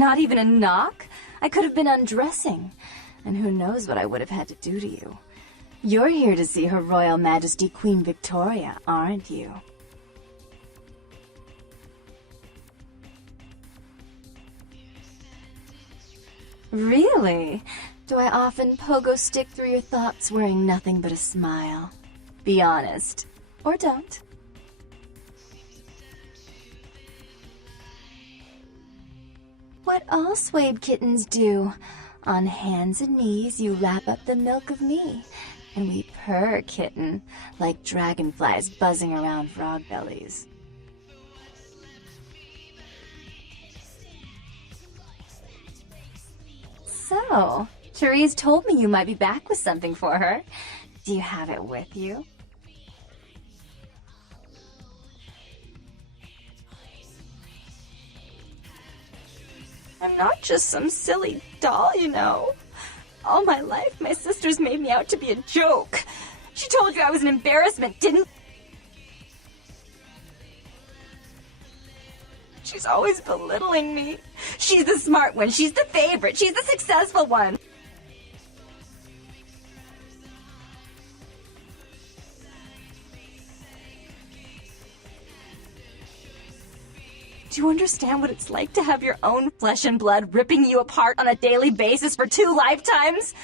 Not even a knock? I could have been undressing. And who knows what I would have had to do to you. You're here to see Her Royal Majesty Queen Victoria, aren't you? Really? Do I often pogo stick through your thoughts wearing nothing but a smile? Be honest. Or don't. What all swayed kittens do. On hands and knees you lap up the milk of me. And we purr, kitten, like dragonflies buzzing around frog bellies. So, Therese told me you might be back with something for her. Do you have it with you? I'm not just some silly doll, you know. All my life, my sisters made me out to be a joke. She told you I was an embarrassment, didn't? She's always belittling me. She's the smart one, she's the favorite, she's the successful one. Do you understand what it's like to have your own flesh and blood ripping you apart on a daily basis for 2 lifetimes?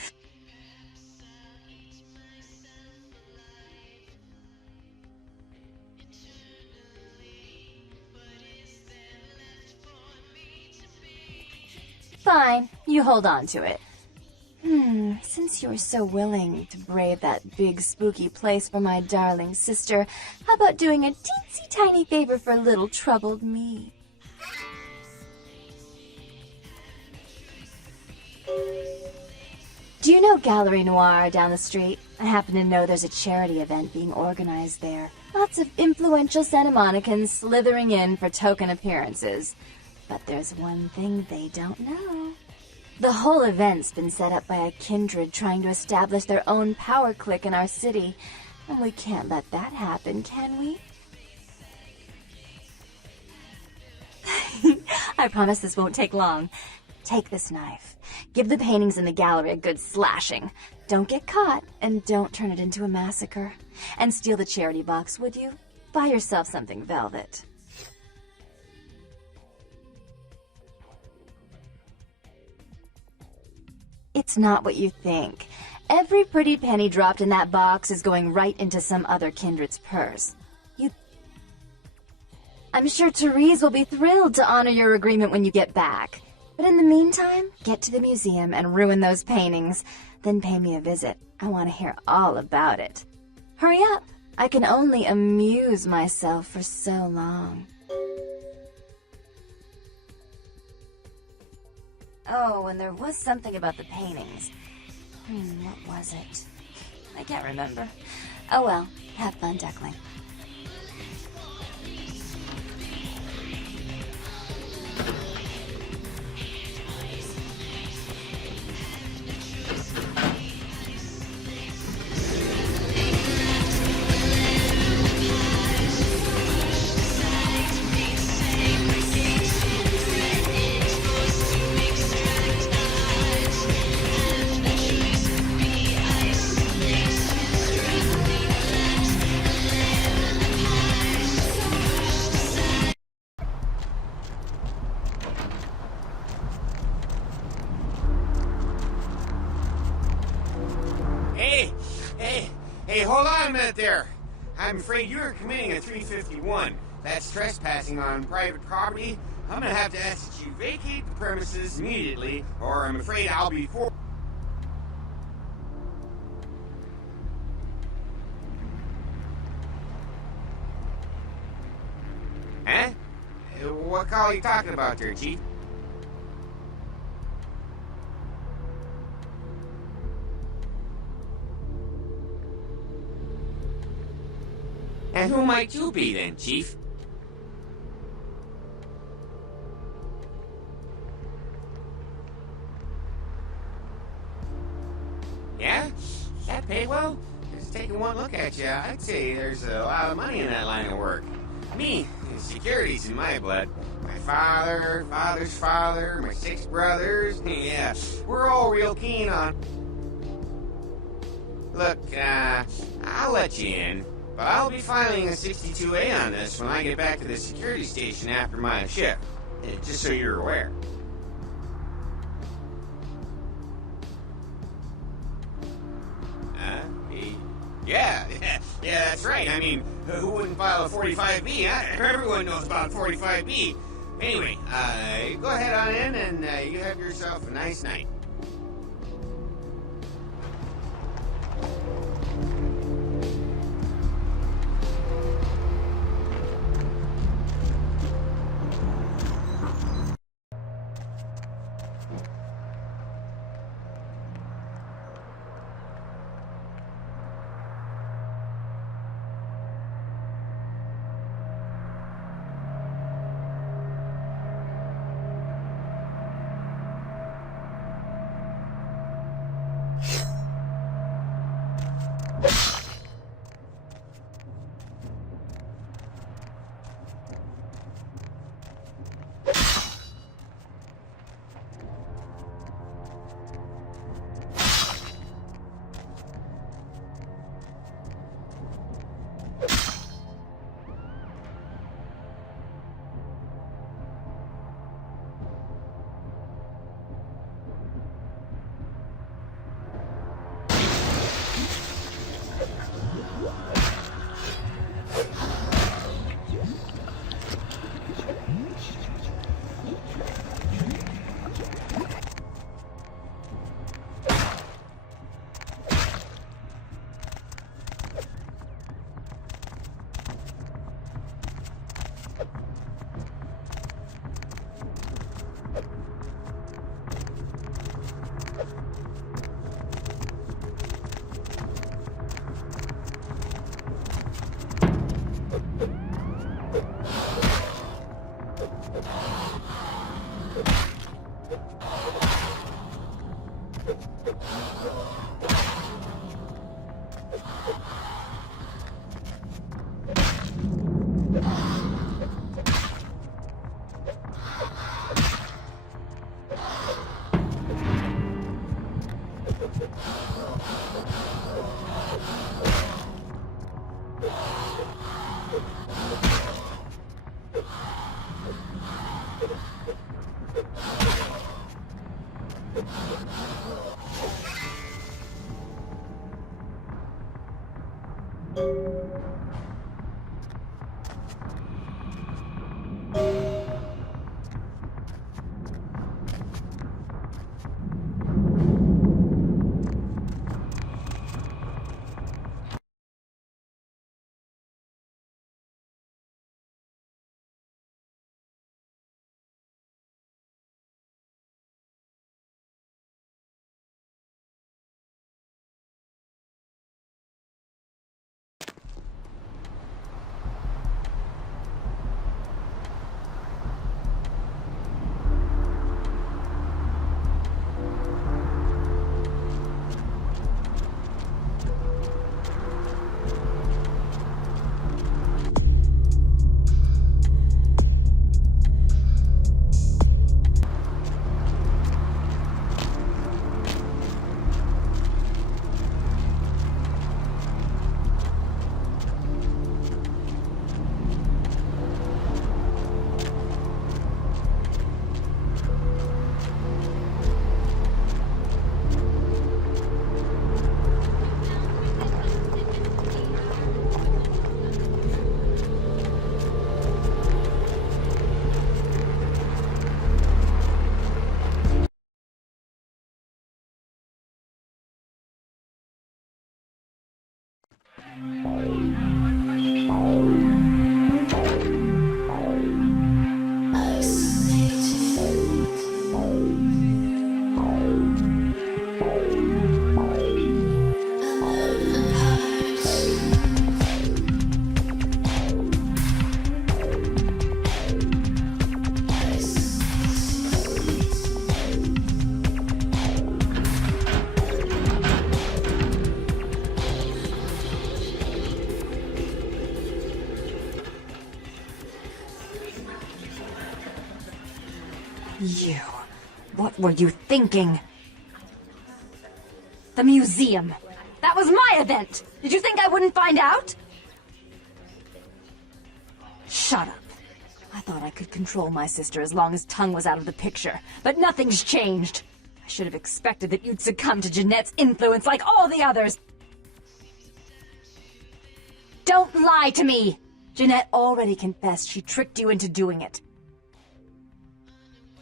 Fine, you hold on to it. Since you're so willing to brave that big spooky place for my darling sister, how about doing a teensy tiny favor for little troubled me? Do you know Gallery Noir down the street? I happen to know there's a charity event being organized there. Lots of influential Santa Monicans slithering in for token appearances. But there's one thing they don't know. The whole event's been set up by a kindred trying to establish their own power clique in our city. And we can't let that happen, can we? I promise this won't take long. Take this knife. Give the paintings in the gallery a good slashing. Don't get caught, and don't turn it into a massacre. And steal the charity box, would you? Buy yourself something velvet. It's not what you think. Every pretty penny dropped in that box is going right into some other kindred's purse. I'm sure Therese will be thrilled to honor your agreement when you get back. But in the meantime, get to the museum and ruin those paintings. Then pay me a visit. I want to hear all about it. Hurry up. I can only amuse myself for so long. Oh, and there was something about the paintings. What was it? I can't remember. Oh well, have fun, Duckling. Hey, hold on a minute there. I'm afraid you're committing a 351. That's trespassing on private property. I'm gonna have to ask that you vacate the premises immediately, or I'm afraid I'll be for... Huh? What call are you talking about there, Chief? And who might you be then, Chief? Yeah? That pay well? Just taking one look at you, I'd say there's a lot of money in that line of work. Me, security's in my blood. I father, father's father, my 6 brothers. Yeah, we're all real keen on... Look, I'll let you in, but I'll be filing a 62A on this when I get back to the security station after my shift. Just so you're aware. Yeah, that's right. I mean, who wouldn't file a 45B, huh? Everyone knows about 45B. Anyway, go ahead on in and you have yourself a nice night. You. What were you thinking? The museum. That was my event! Did you think I wouldn't find out? Shut up. I thought I could control my sister as long as Tongue was out of the picture, but nothing's changed. I should have expected that you'd succumb to Jeanette's influence like all the others. Don't lie to me! Jeanette already confessed she tricked you into doing it.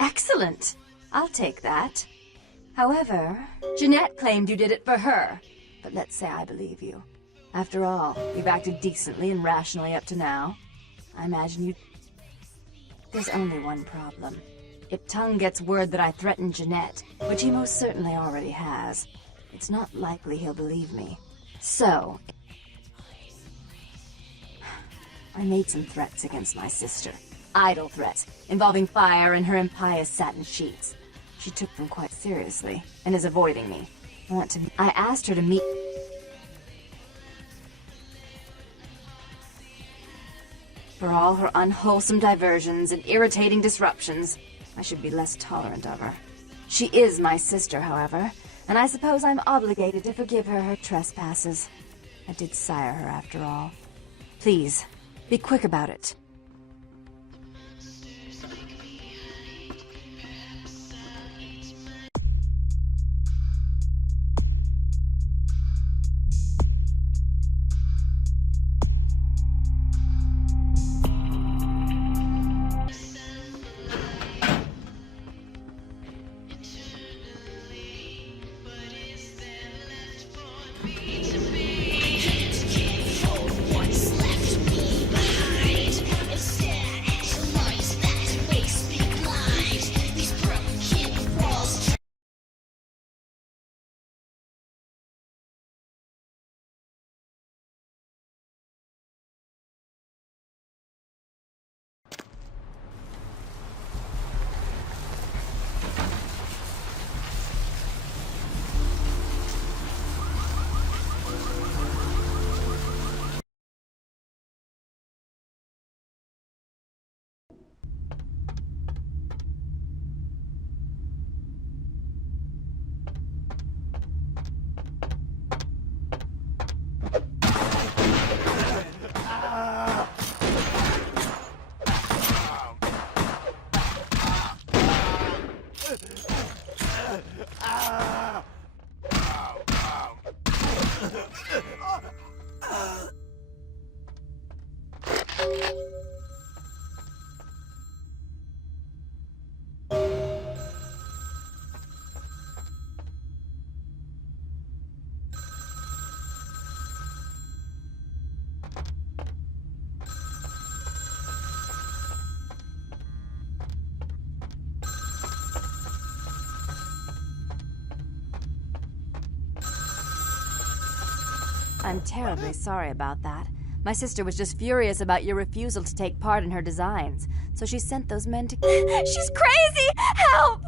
Excellent. I'll take that. However, Jeanette claimed you did it for her. But let's say I believe you. After all, you've acted decently and rationally up to now. I imagine you... There's only one problem. If Tongue gets word that I threatened Jeanette, which he most certainly already has, it's not likely he'll believe me. So... I made some threats against my sister. Idle threats, involving fire and her impious satin sheets. She took them quite seriously, and is avoiding me. I asked her to meet... For all her unwholesome diversions and irritating disruptions, I should be less tolerant of her. She is my sister, however, and I suppose I'm obligated to forgive her her trespasses. I did sire her, after all. Please, be quick about it. I'm terribly sorry about that. My sister was just furious about your refusal to take part in her designs, so she sent those men to... She's crazy! Help!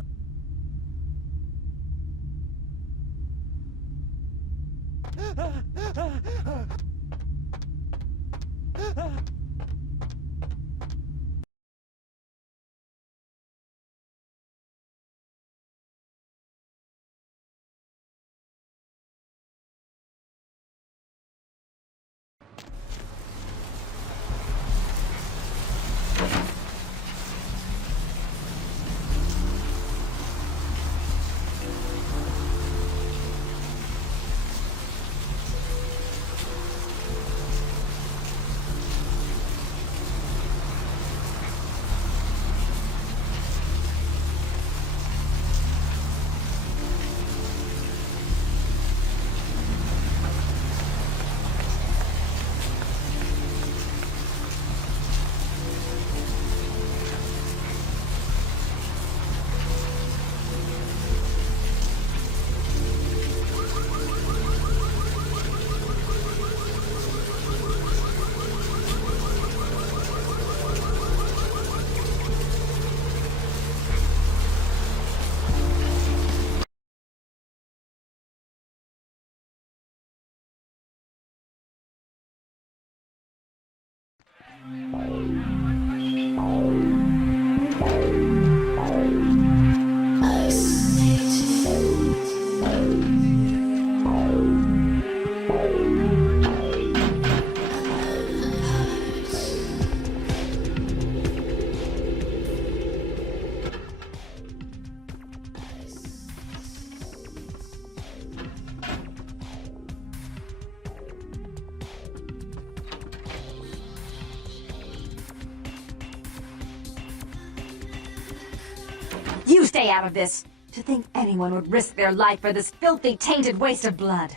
stay out of this. To think anyone would risk their life for this filthy, tainted waste of blood.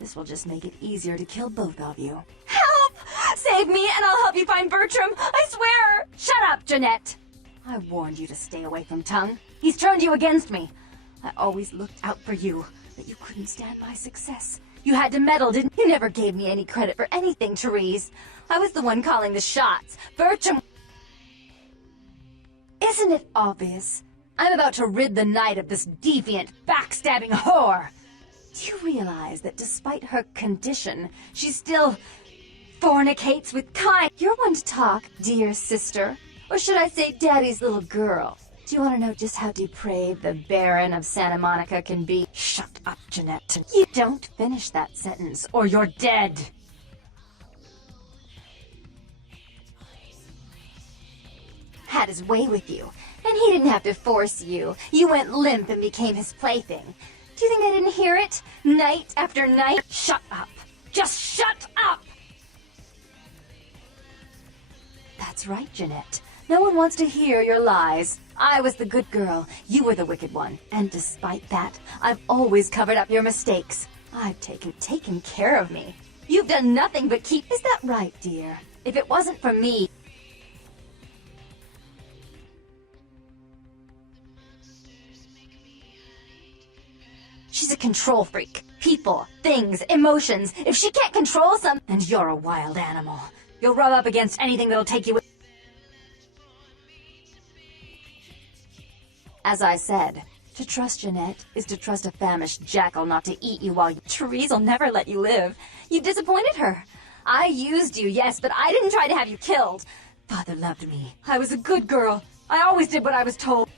This will just make it easier to kill both of you. Help! Save me and I'll help you find Bertram. I swear! Shut up, Jeanette. I warned you to stay away from Tongue. He's turned you against me. I always looked out for you, but you couldn't stand my success. You had to meddle, didn't you? You never gave me any credit for anything, Therese. I was the one calling the shots. Bertram... Isn't it obvious? I'm about to rid the night of this deviant, backstabbing whore. Do you realize that despite her condition, she still fornicates with kind? You're one to talk, dear sister. Or should I say daddy's little girl? Do you want to know just how depraved the Baron of Santa Monica can be? Shut up, Jeanette. You don't finish that sentence, or you're dead. Had his way with you, and he didn't have to force you. You went limp and became his plaything. Do you think I didn't hear it? Night after night? Shut up. Just shut up! That's right, Jeanette. No one wants to hear your lies. I was the good girl. You were the wicked one. And despite that, I've always covered up your mistakes. I've taken care of me. You've done nothing but keep... Is that right, dear? If it wasn't for me... She's a control freak. People, things, emotions. If she can't control some... And you're a wild animal. You'll rub up against anything that'll take you... As I said, to trust Jeanette is to trust a famished jackal not to eat you while you... Therese will never let you live. You've disappointed her. I used you, yes, but I didn't try to have you killed. Father loved me. I was a good girl. I always did what I was told.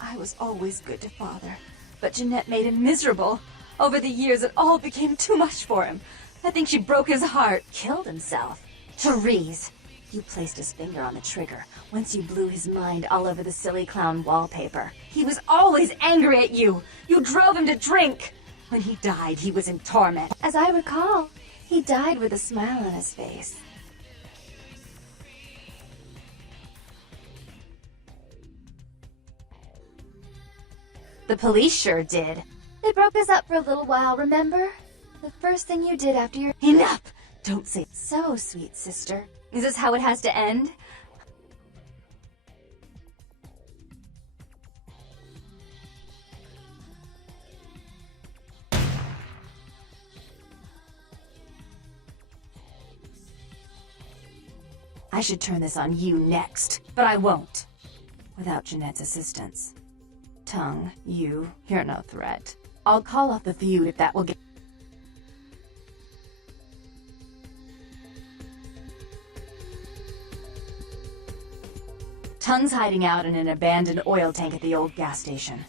I was always good to Father, but Jeanette made him miserable. Over the years, it all became too much for him. I think she broke his heart. Killed himself. Therese, you placed his finger on the trigger once you blew his mind all over the silly clown wallpaper. He was always angry at you. You drove him to drink. When he died, he was in torment. As I recall, he died with a smile on his face. The police sure did. They broke us up for a little while, remember? The first thing you did after your... Enough! Don't say it. So, sweet sister. Is this how it has to end? I should turn this on you next, but I won't. Without Jeanette's assistance. Tongue, you're no threat. I'll call off the feud if that will get... Tongue's hiding out in an abandoned oil tank at the old gas station.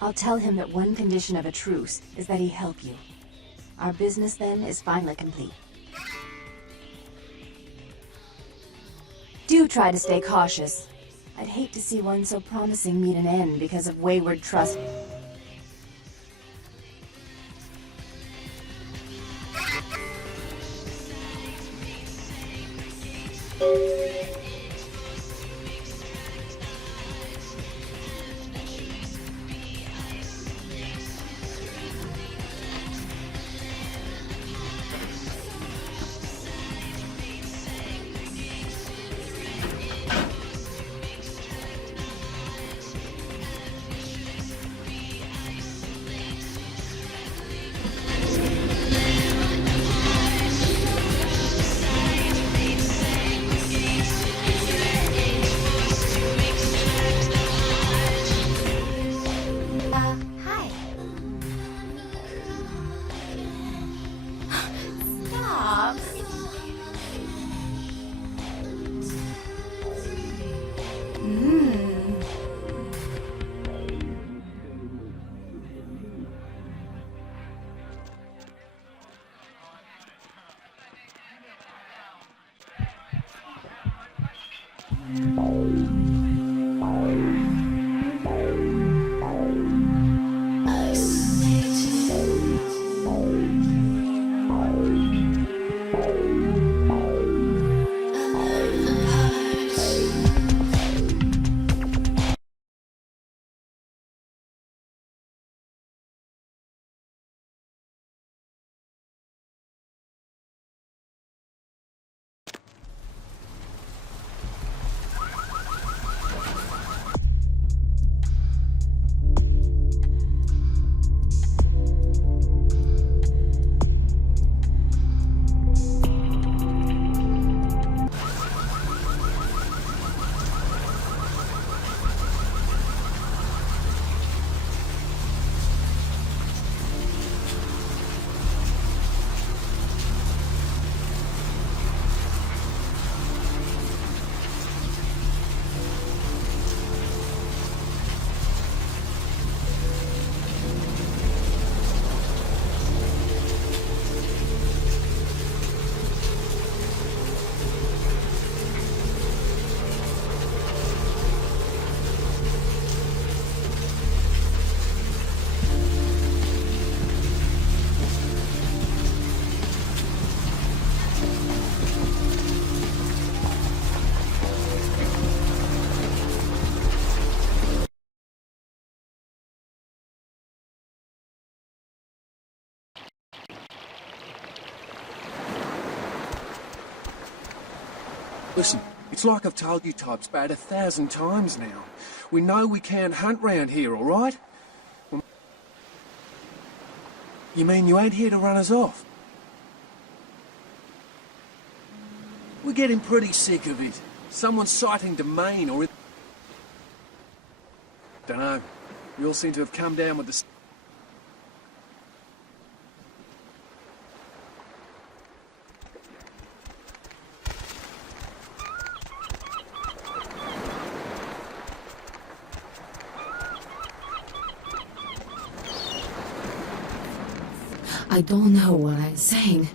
I'll tell him that one condition of a truce is that he help you. Our business then is finally complete. Do try to stay cautious. I'd hate to see one so promising meet an end because of wayward trust. Hi. Stop. Listen, it's like I've told you types about 1,000 times now. We know we can't hunt round here, all right? You mean you ain't here to run us off? We're getting pretty sick of it. Someone citing domain or... Dunno. We all seem to have come down with the... I don't know what I'm saying.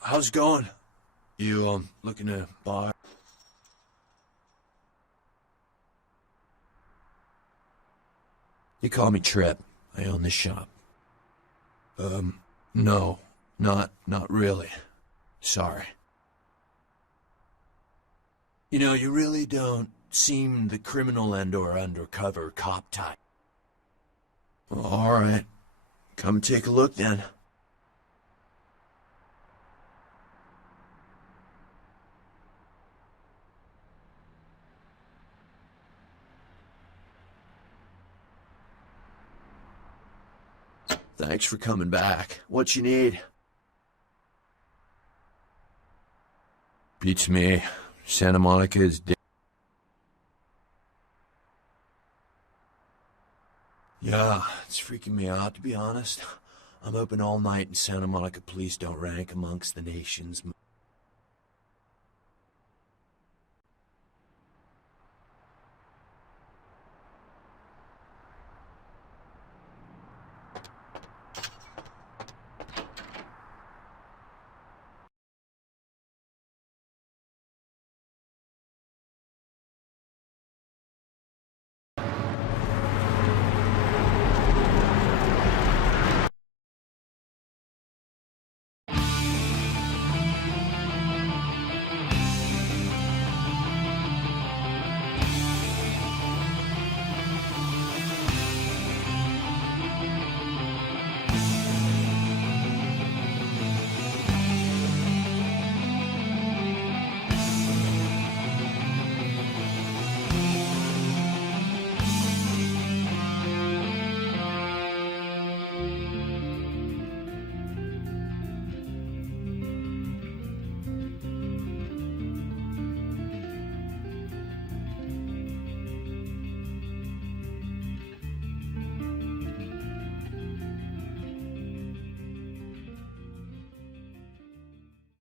How's it going? You, looking to buy? You call me Trip. I own this shop. No, not really. Sorry. You know, you really don't seem the criminal and or undercover cop type. Well, all right. Come take a look then. Thanks for coming back. What you need? Beats me. Santa Monica is dead. Yeah, it's freaking me out, to be honest. I'm open all night and Santa Monica police don't rank amongst the nation's